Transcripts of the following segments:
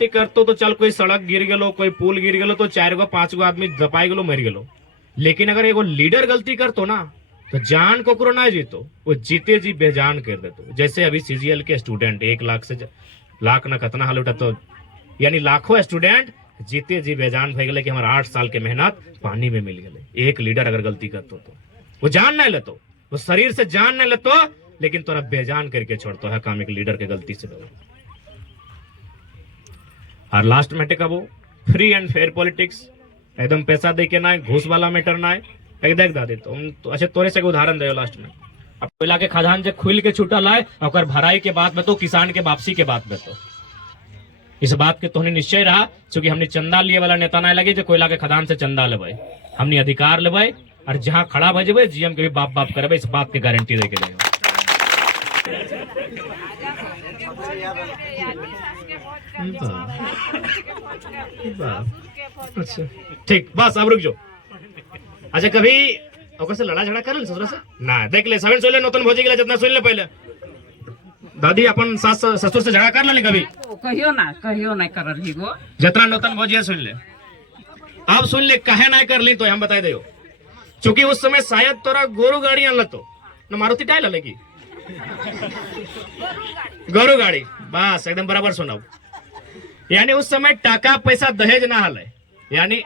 करतो तो चल कोई सड़क गिर गलो, कोई पुल गिर गलो तो 4 गो 5 गो आदमी दपाई गलो मर गलो। लेकिन अगर एगो लीडर गलती करतो ना तो जान को ना जीतो, वो जीते जी बेजान कर देतो। जैसे अभी सीजीएल के स्टूडेंट 1 लाख से लाख ना कितना हाल उठा, तो यानी लाखों स्टूडेंट जीते जी बेजान भय गए कि हमारा 8 साल के मेहनत पानी में मिल गए। एक लीडर अगर गलती करतो तो वो जान नहीं लेतो, वो शरीर से जान नहीं लेतो, लेकिन तोरा बेजान करके छोड़तो है काम एक लीडर के गलती से। और लास्ट में टेकबो फ्री एंड फेयर पॉलिटिक्स, एकदम पैसा दे के ना, घूस वाला मैटर ना है। देख दादी तो अच्छा तोरे से उदाहरण दे लास्ट में। अब कोयला के खदान से खुल के छूटल है और भराई के बात में तो किसान के वापसी के बात में तो इस बात के तोहने निश्चय रहा, क्योंकि हमने चंदा लिए वाला नेता ना लगे जो कोयला के खदान से चंदा लेवे, हमने अधिकार लेवे और जहां खड़ा भजबे जीएम के भी बाप बाप करबे, इस बात की गारंटी दे के देंगे। अच्छा ठीक, बस अब रुक जाओ। अच्छा कभी ओकर से लड़ा झगड़ा कर ले ससुर से ना? देख ले सवेन सोले नौतन भोजी गेला, जितना सुन ले पहले। दादी अपन सास ससुर से झगड़ा कर ले कभी? कहियो ना करल ही वो, जितना नौतन भोजी सुन ले। अब सुन ले काहे ना कर ली तो हम बता दो, क्योंकि उस समय शायद तोरा गोरू गाड़ी आनल तो न मारुति टाइल लेगी गोरू गाड़ी, बस एकदम बराबर सुनाओ। यानी उस समय टाका पैसा दहेज ना हल, यानी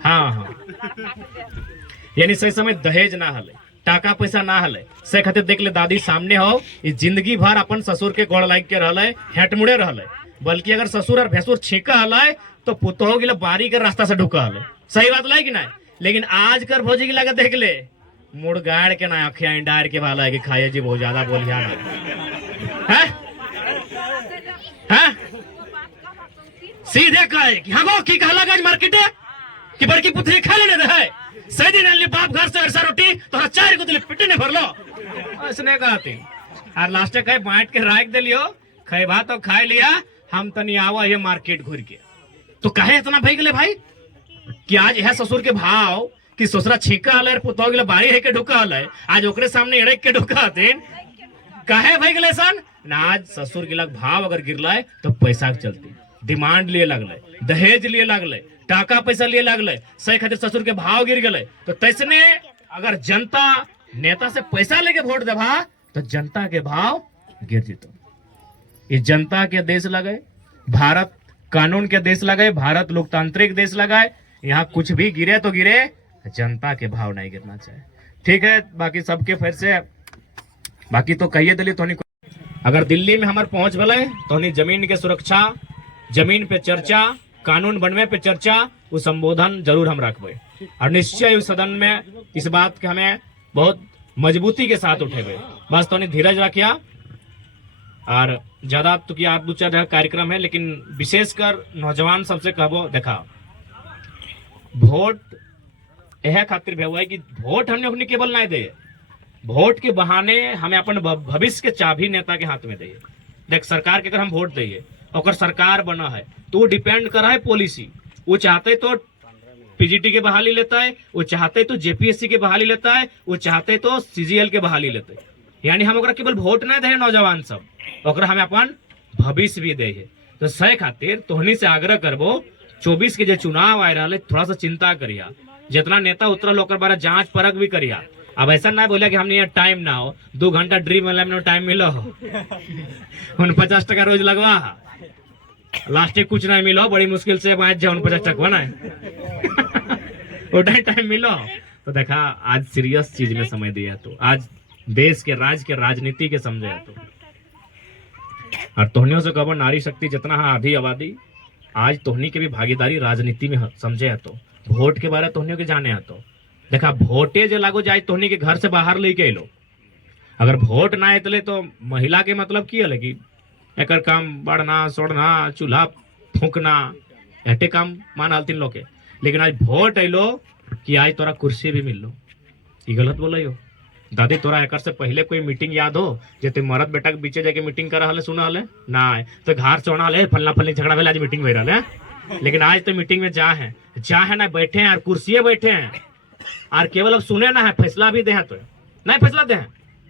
हाँ यानी सही समय दहेज ना हल, टाका पैसा ना हल। से खातिर देख ले दादी सामने हो, जिंदगी भर अपन ससुर के गोड़ लाग के रहले, हेट मुड़े रहले। बल्कि अगर ससुर और भैंसुर छीका हल तो पुतहो गिला बारी के रास्ता से ढुका हल। सही बात लाई कि ना? लेकिन आज कर भोजी गिला देख ले मुड़ गाड़ के ना अखिया डार के वाला है कि खाइए जी बहुत ज्यादा बोलिया ना है? सीधे कहे कि हाँ की कहला गज मार्केट है कि बड़की पुत्री खा लेने दे है, सही दिन अल्ली बाप घर से अरसा रोटी तो 4 को दिले पिटे ने भर लो, ऐसने कहती। और लास्ट कहे बांट के राख दे लियो, खैबा तो खाए लिया, हम तनी आवा ये मार्केट घूर के। तो कहे इतना भई गले भाई कि आज यह ससुर के भाव कि ससुरा छीका हल पुतौ गिला बारी है के ढुका हल, आज ओकरे सामने एड़क के ढुका हथिन। काहे भई गले सन ना? आज ससुर गिला भाव अगर गिरला तो पैसा के चलती डिमांड लिए लगले, दहेज लिए लगले, टाका पैसा लिए लगले, सही खातिर ससुर के भाव गिर गए। तो तैसने अगर जनता नेता से पैसा लेके वोट देवा तो जनता के भाव गिर जीतो। इस जनता के देश लगे, भारत कानून के देश लगे, भारत लोकतांत्रिक देश लगाए, यहाँ कुछ भी गिरे तो गिरे, जनता के भाव नहीं गिरना चाहिए। ठीक है, बाकी सबके फिर से बाकी तो कहिए दिल्ली तो अगर दिल्ली में हमारे पहुंच गए तो जमीन के सुरक्षा, जमीन पे चर्चा, कानून बनवे पे चर्चा, वो संबोधन जरूर हम रखबे और निश्चय उस सदन में इस बात के हमें बहुत मजबूती के साथ उठेबे। बस तो धीरज रखिया और ज्यादा तो क्या 2-4 जगह कार्यक्रम है, लेकिन विशेषकर नौजवान सबसे कहबो देखा वोट यह खातिर हुआ है कि वोट हमने अपनी केवल नहीं दे, वोट के बहाने हमें अपन भविष्य के चाबी नेता के हाथ में दे। देख सरकार के अगर हम वोट दिए और सरकार बना है तो वो डिपेंड कर रहा है पॉलिसी। वो चाहते तो पीजीटी के बहाली लेता है, वो चाहते तो जेपीएससी के बहाली लेता है, वो चाहते तो सीजीएल के बहाली लेते है। यानी हम केवल वोट नहीं दे नौजवान सब, हमें अपन भविष्य भी दे। तो सही खातिर तोहनी से आग्रह करबो 24 के जो चुनाव आ रहा है थोड़ा सा चिंता करिया, जितना नेता उतरल ओकर बारे जांच परख भी करिया। अब ऐसा ना बोले कि हमने यहाँ टाइम ना हो, 2 घंटा ड्रीम वाला में टाइम मिलो हो 50 टका रोज लगवा, लास्ट कुछ नहीं मिलो, बड़ी मुश्किल से 50 टका ना वो टाइम मिलो। तो देखा आज सीरियस चीज में समय दिया, तो आज देश के राज के राजनीति के समझे तो और तोहनियों से कहो नारी शक्ति जितना आधी आबादी आज तोहनी के भी भागीदारी राजनीति में समझे तो वोट के बारे तोहनियों के जाने तो देखा वोटे जो लागो जाए तोहनी के घर से बाहर लेके अलो। अगर वोट ना आतले तो महिला के मतलब की है कि एक काम बढ़ना सोड़ना चूल्हा फूकना एटे काम मान हलतीन लोग के। लेकिन आज वोट अलो कि आज तोरा कुर्सी भी मिल लो, ये गलत बोल हो दादी। तोरा एक से पहले कोई मीटिंग याद हो जे मरद बेटा के बीचे जाके मीटिंग कर रहा सुना हले ना तो घर चौड़ा हले फलना फलनी झगड़ा भेल आज मीटिंग हो रहा है। लेकिन आज तो मीटिंग में जा है ना बैठे हैं और कुर्सी बैठे हैं और केवल अब सुने ना है, फैसला भी दे तो नहीं फैसला दे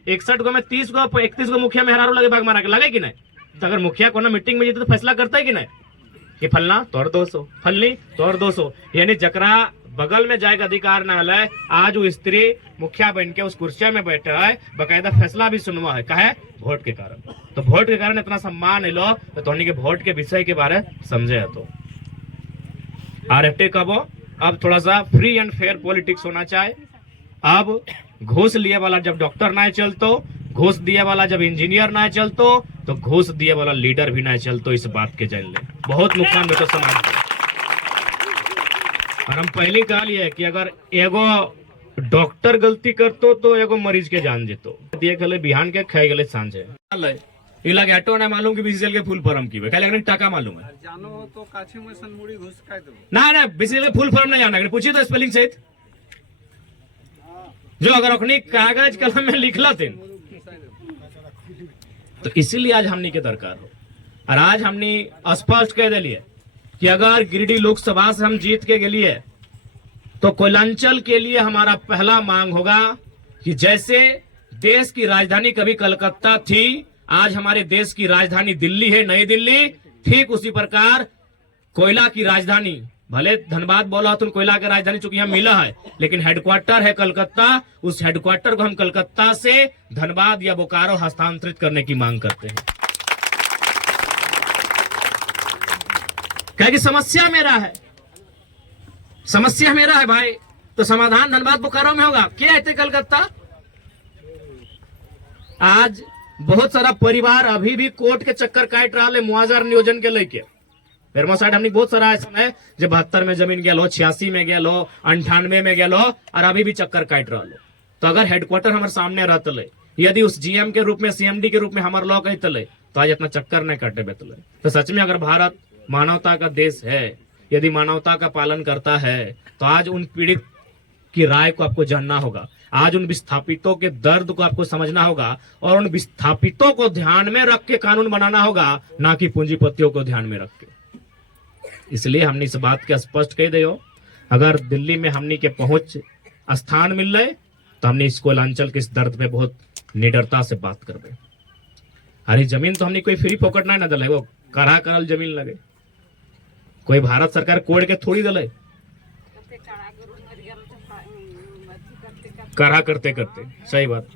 61 गो में 30 गो 31 गो मुखिया मेहरारू लगे भाग मारा के लगे कि नहीं तो अगर मुखिया को ना मीटिंग में जीते तो फैसला करता है कि नहीं कि फलना तोर 200 फलनी तोर 200, यानी जकरा बगल में जाएगा अधिकार ना है, आज वो स्त्री मुखिया बन के उस कुर्सिया में बैठा है, बकायदा फैसला भी सुनवा है, कहे वोट के कारण। तो वोट के कारण इतना सम्मान है लो तो तोहनी के वोट के विषय के बारे समझे है। तो आरएफटी कब हो, अब थोड़ा सा फ्री एंड फेयर पॉलिटिक्स होना चाहिए। अब घूस लिए वाला जब डॉक्टर ना चलतो, घूस दिए वाला जब इंजीनियर ना चलतो, तो घूस दिए वाला लीडर भी ना चलतो। इस बात के जान ले, बहुत नुकसान बेटो समाज को। और हम पहले कहा लिए कि अगर एगो डॉक्टर गलती करतो तो एगो मरीज के जान जेतो। दिए गले बिहान के खाए गले सांझे इला गेटो ना मालूम कि बीसीएल के फुल फॉर्म की खाली लगने टाका मालूम है जानो तो काछी में सनमुड़ी घुस खाए दो ना बीसीएल के फुल फॉर्म नहीं जाना, पूछी तो स्पेलिंग सहित जो अगर अपनी कागज कलम में लिखला थे। तो इसीलिए आज हमनी के दरकार हो, और आज हमनी स्पष्ट कह दिलिए कि अगर गिरिडीह लोकसभा से हम जीत के लिए तो कोयलांचल के लिए हमारा पहला मांग होगा कि जैसे देश की राजधानी कभी कलकत्ता थी, आज हमारे देश की राजधानी दिल्ली है, नई दिल्ली, ठीक उसी प्रकार कोयला की राजधानी, भले धनबाद बोला तुम कोयला की राजधानी चूंकि यहाँ मिला है, लेकिन हेडक्वार्टर है कलकत्ता, उस हेडक्वार्टर को हम कलकत्ता से धनबाद या बोकारो हस्तांतरित करने की मांग करते हैं। क्या कि समस्या मेरा है, समस्या मेरा है भाई, तो समाधान धनबाद बोकारो में होगा, क्या है कलकत्ता। आज बहुत सारा परिवार अभी भी कोर्ट के चक्कर काट रहा है मुआवजा नियोजन के लेके। फिर साइड हमने बहुत सारा ऐसा है जो 72 में जमीन गया लो, 86 में गया लो, 98 में गया लो, और अभी भी चक्कर काट रहा लो। तो अगर हेडक्वार्टर हमारे सामने रहते, यदि उस जीएम के रूप में, सीएमडी के रूप में हमारे लोग कहते तो आज इतना चक्कर नहीं काटे बेतले। तो सच में अगर भारत मानवता का देश है, यदि मानवता का पालन करता है, तो आज उन पीड़ित की राय को आपको जानना होगा, आज उन विस्थापितों के दर्द को आपको समझना होगा, और उन विस्थापितों को ध्यान में रख के कानून बनाना होगा, ना कि पूंजीपतियों को ध्यान में रख के। इसलिए हमने इस बात के स्पष्ट कह दियो, अगर दिल्ली में हमने के पहुंच स्थान मिल रहे तो हमने इस कोयलांचल के इस दर्द पे बहुत निडरता से बात करबे। अरे जमीन तो हमने कोई फ्री फोकट ना दले, वो करा करल जमीन लगे, कोई भारत सरकार कोड़ के थोड़ी दले, करा करते करते। सही बात,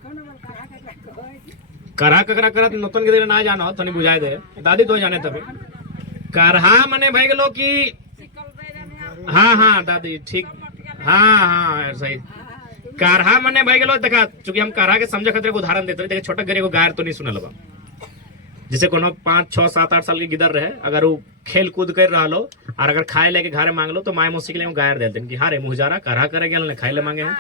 करा ककरा करत नतन के ना जाना तनी बुझाए दे दादी तो जाने तभी करहा मने भाई गेलो कि हाँ दादी ठीक, हाँ सही, करहा मने भाई गेलो। देखा चूंकि हम करहा के समझे खातिर उदाहरण देते रहे, छोटा गरी को गायर तो नहीं सुनल बा, जैसे कोनो 5, 6, 7, 8 साल के गिदर रहे, अगर वो खेल कूद कर रहा लो और अगर खाए लेके घरे मांग लो तो माए मौसी के लिए गायर देते कि हाँ रे मुहजारा करहा करे गेल खाए ले मांगे हैं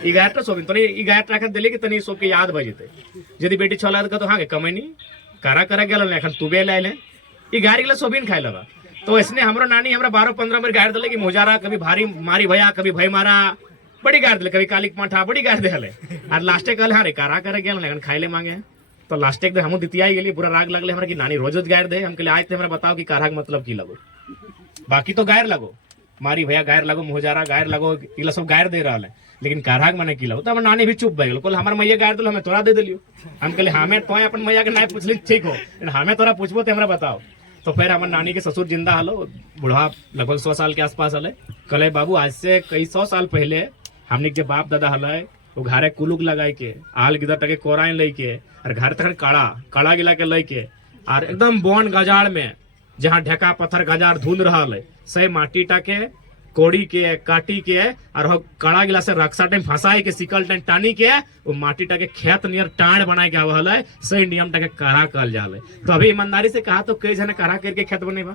ई गायर तो सोबिन तनी ई गायर रख देली कि तनी सो के याद बजते। यदि बेटी 6 लाख तो हाँ कमैनी करा करे गेल एखन तुबे ले ले ई गायर के सोबिन खाए लगा। तो इसने हमरो नानी हमरा 12-15 में गायर दिले कि मुहजारा कभी भारी मारी भैया, कभी भय मारा, बड़ी गायर दिले, कभी कालिक पाठा बड़ी गायर देले, और लास्टे कल हाँ रे करा करे गेल एखन खाए ले मांगे। तो लास्ट एक हम दितिया गेली, पूरा राग लगले हमरा कि नानी रोज गायर दे, हम के लिए आज थे हमरा बताओ कि कारा मतलब की लगो, बाकी तो गायर लगो, मारी भैया गायर लगो, मुहजारा गायर लगो, इला सब गायर दे रहा है, लेकिन काराग मने की लगो। तो हमर नानी भी चुप भइल, कोल हमर मैया गायर दिलो हमें तोरा दे दिलियो, हम कहले हमें तो अपन मैया के नहीं पूछली ठीक हो, हमें तोरा पूछबो तो हमरा बताओ। तो फिर हमर नानी के ससुर जिंदा हलो, बुढ़ा लगभग 100 साल के आसपास हले, कहले बाबू आज से कई 100 साल पहले हमने के बाप दादा हले वो घरे कुलुक लगाई के आल गिदर टके कोराइन लई के और घर तक काड़ा गिला के लई के और एकदम बोन गजाड़ में जहाँ ढेका पत्थर गजार धुल रहा है से माटी टाके कोड़ी के काटी के और हो काड़ा गिला से रक्षा टाइम फंसाई के सिकल टाइम टानी के वो माटी टाके खेत नियर टाण बनाए के आवल है, सही नियम टाके काढ़ा कहल जाल है। तो अभी ईमानदारी से कहा तो कई जने काढ़ा करके खेत बनेबा,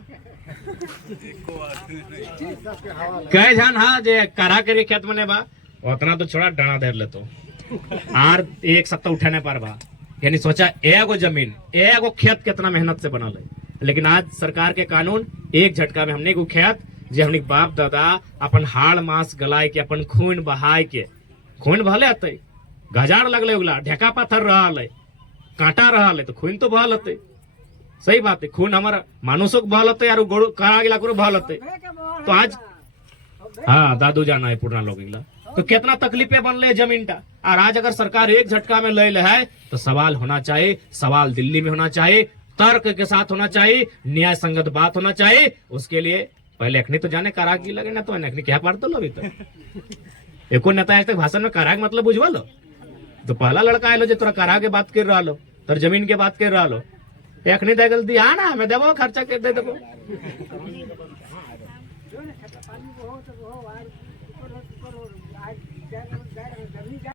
कई जन हाँ जे काढ़ा करके खेत बनेबा, उतना तो छोड़ा डाना देर ले तो आर एक सप्ताह उठाने पार बा, यानी सोचा एगो जमीन एगो खेत कितना मेहनत से बना ले। लेकिन आज सरकार के कानून एक झटका में हमने को खेत जे हमने बाप दादा अपन हाड़ मांस गलाए के अपन खून बहाय के खून बहले हते, गजार लगले उगला ढेका पत्थर रहा है, कांटा रहा है, तो खून तो बहल हते। सही बात है, खून हमारा मानुषों को बहल हते और गोड़ काड़ा गिला को बहल हते। तो आज हाँ दादू जाना है पुराना लोग गिला, तो कितना तकलीफें बनले जमीन का। और आज अगर सरकार एक झटका में ले है तो सवाल होना चाहिए, सवाल दिल्ली में होना चाहिए, तर्क के साथ होना चाहिए, न्याय संगत बात होना चाहिए। उसके लिए पहले अखनी तो जाने कराग की लगे ना, तो अखनी क्या पढ़ते लो अभी तक एको नेता आज तक भाषण में कराग मतलब बुझवा लो। तो पहला लड़का आलो जो तोरा कराग के बात कर रहा लो, तोर जमीन के बात कर रहा लो, अखनी दे गलती आ ना मैं देवो खर्चा कर दे देवो।